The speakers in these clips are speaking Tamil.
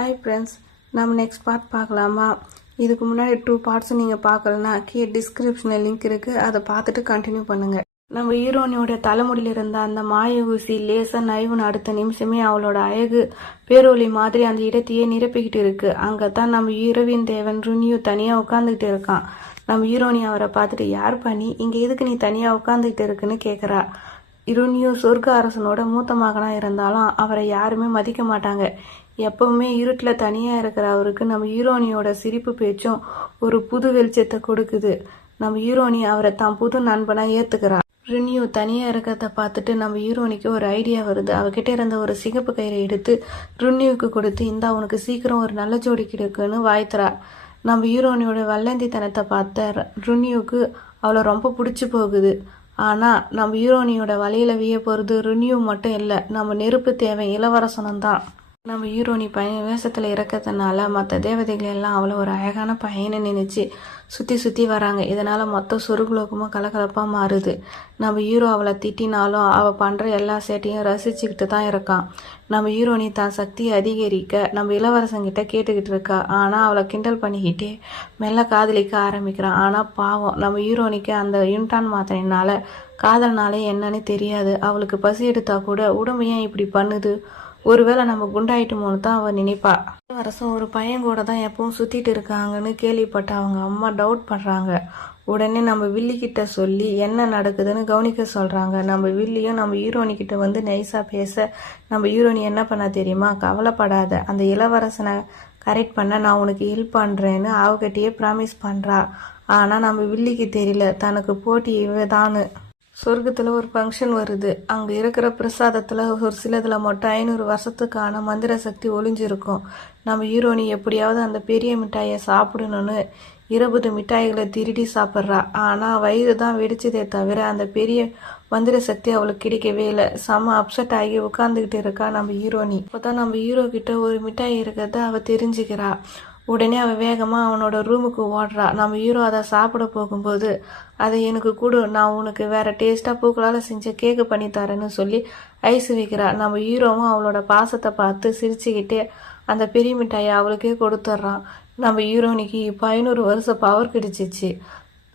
ஹாய் ஃப்ரெண்ட்ஸ், நம்ம நெக்ஸ்ட் பார்ட் பார்க்கலாமா? இதுக்கு முன்னாடி 2 பார்ட்ஸும் நீங்கள் பார்க்கலன்னா கீழே டிஸ்கிரிப்ஷனில் லிங்க் இருக்குது, அதை பார்த்துட்டு கண்டினியூ பண்ணுங்கள். நம்ம ஹீரோனியோட தலைமுடியில் இருந்த அந்த மாய ஊசி லேசாக நைவுன்னு அடுத்த நிமிஷமே அவளோட அழகு பேரொளி மாதிரி அந்த இடத்தையே நிரப்பிக்கிட்டு இருக்கு. அங்கே தான் நம்ம ஹீரோவின் தேவன் ருனியு தனியாக உட்காந்துக்கிட்டு இருக்கான். நம்ம ஹீரோனி அவரை பார்த்துட்டு, யார் பண்ணி இங்கே எதுக்கு நீ தனியாக உட்காந்துக்கிட்டு இருக்குன்னு கேட்குறா. ருனியு சொர்க்க அரசனோட மூத்த மகனாக இருந்தாலும் அவரை யாருமே மதிக்க மாட்டாங்க. எப்பவுமே இருட்டில் தனியாக இருக்கிற அவருக்கு நம்ம ஹீரோனியோட சிரிப்பு பேச்சும் ஒரு புது வெளிச்சத்தை கொடுக்குது. நம்ம ஹீரோனி அவரை தான் புது நண்பனாக ஏற்றுக்கிறா. ருனியு தனியாக இருக்கிறத பார்த்துட்டு நம்ம ஹீரோனிக்கு ஒரு ஐடியா வருது. அவகிட்ட இருந்த ஒரு சிகப்பு கயிறை எடுத்து ருனியுக்கு கொடுத்து, இந்தா உனக்கு சீக்கிரம் ஒரு நல்ல ஜோடி கிடைக்குன்னு வாய்த்துறா. நம்ம ஹீரோனியோட வல்லந்தித்தனத்தை பார்த்த ருனியுக்கு அவளை ரொம்ப பிடிச்சி போகுது. ஆனால் நம்ம ஹீரோனியோட வலையில் விய போகிறது ருனியு மட்டும் இல்லை, நம்ம நெருப்பு தேவை இளவரசனும் தான். நம்ம ஹீரோனி பையன் வேஷத்தில் இறக்கிறதுனால மற்ற தேவதைகள் எல்லாம் அவளை ஒரு அழகான பையனை நினைச்சு சுற்றி சுற்றி வராங்க. இதனால் மொத்த சொருகுலோகமும் கலகலப்பாக மாறுது. நம்ம ஹீரோ அவளை திட்டினாலும் அவள் பண்ணுற எல்லா சேட்டையும் ரசிச்சுக்கிட்டு தான் இருக்கான். நம்ம ஹீரோனி தான் சக்தியை அதிகரிக்க நம்ம இளவரசங்கிட்ட கேட்டுக்கிட்டு இருக்கா. ஆனால் அவளை கிண்டல் பண்ணிக்கிட்டே மெல்ல காதலிக்க ஆரம்பிக்கிறான். ஆனால் பாவம் நம்ம ஹீரோனிக்கு அந்த யூன்டான் மாத்திரையினால காதல்னாலே என்னன்னு தெரியாது. அவளுக்கு பசி எடுத்தா கூட உடம்பு ஏன் இப்படி பண்ணுது, ஒருவேளை நம்ம குண்டாயிட்டோமோன்னு தான் அவள் நினைப்பா. இளவரசன் ஒரு பையன் கூட தான் எப்பவும் சுற்றிட்டு இருக்காங்கன்னு கேள்விப்பட்ட அவங்க அம்மா டவுட் பண்ணுறாங்க. உடனே நம்ம வில்லிக்கிட்ட சொல்லி என்ன நடக்குதுன்னு கவனிக்க சொல்கிறாங்க. நம்ம வில்லியும் நம்ம ஹீரோனிக்கிட்ட வந்து நைஸாக பேச நம்ம ஹீரோனி என்ன பண்ண தெரியுமா, கவலைப்படாத, அந்த இளவரசனை கரெக்ட் பண்ண நான் உனக்கு ஹெல்ப் பண்ணுறேன்னு அவகிட்டயே ப்ராமிஸ் பண்ணுறா. ஆனால் நம்ம வில்லிக்கு தெரியல தனக்கு போட்டி இவதான்னு. சொர்க்கத்தில் ஒரு ஃபங்க்ஷன் வருது. அங்கே இருக்கிற பிரசாதத்தில் ஒரு சிலதில் மட்டும் 500 வருஷத்துக்கான மந்திர சக்தி ஒளிஞ்சிருக்கும். நம்ம ஹீரோனி எப்படியாவது அந்த பெரிய மிட்டாயை சாப்பிடணும்னு 20 மிட்டாய்களை திருடி சாப்பிட்றா. ஆனால் வயிறு தான் வெடிச்சதே தவிர அந்த பெரிய மந்திர சக்தி அவளுக்கு கிடைக்கவே இல்லை. செம அப்செட் ஆகி உட்காந்துக்கிட்டு இருக்கா நம்ம ஹீரோனி. இப்போ தான் நம்ம ஹீரோ கிட்ட ஒரு மிட்டாய் இருக்கிறத அவள் தெரிஞ்சுக்கிறா. உடனே அவள் வேகமாக அவனோட ரூமுக்கு ஓடுறா. நம்ம ஹீரோ அதை சாப்பிட போகும்போது, அதை எனக்கு கொடு, நான் உனக்கு வேறு டேஸ்ட்டாக பூக்களால் செஞ்ச கேக்கு பண்ணி தரேன்னு சொல்லி ஐஸ் வைக்கிறா. நம்ம ஹீரோவும் அவளோட பாசத்தை பார்த்து சிரிச்சுக்கிட்டே அந்த பெரிய மிட்டாயை அவளுக்கே கொடுத்துட்றான். நம்ம ஹீரோனிக்கு இப்போ 500 வருஷம் பவர் கிடைச்சிச்சு.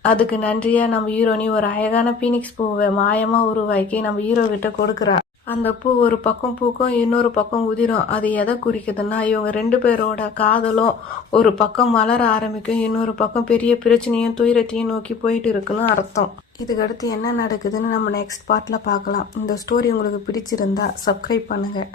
அதுக்கு நன்றியாக நம்ம ஹீரோனி ஒரு அழகான பீனிக்ஸ் பூவை மாயமாக உருவாக்கி நம்ம ஹீரோ கிட்ட கொடுக்குறா. அந்த பூ ஒரு பக்கம் பூக்கும், இன்னொரு பக்கம் உதிரும். அது எதை குறிக்குதுன்னா, இவங்க 2 பேரோட காதலும் ஒரு பக்கம் வளர ஆரம்பிக்கும், இன்னொரு பக்கம் பெரிய பிரச்சனையும் துயரத்தையும் நோக்கி போயிட்டு இருக்குன்னு அர்த்தம். இதுக்கடுத்து என்ன நடக்குதுன்னு நம்ம நெக்ஸ்ட் பார்ட்டில் பார்க்கலாம். இந்த ஸ்டோரி உங்களுக்கு பிடிச்சிருந்தா சப்ஸ்கிரைப் பண்ணுங்கள்.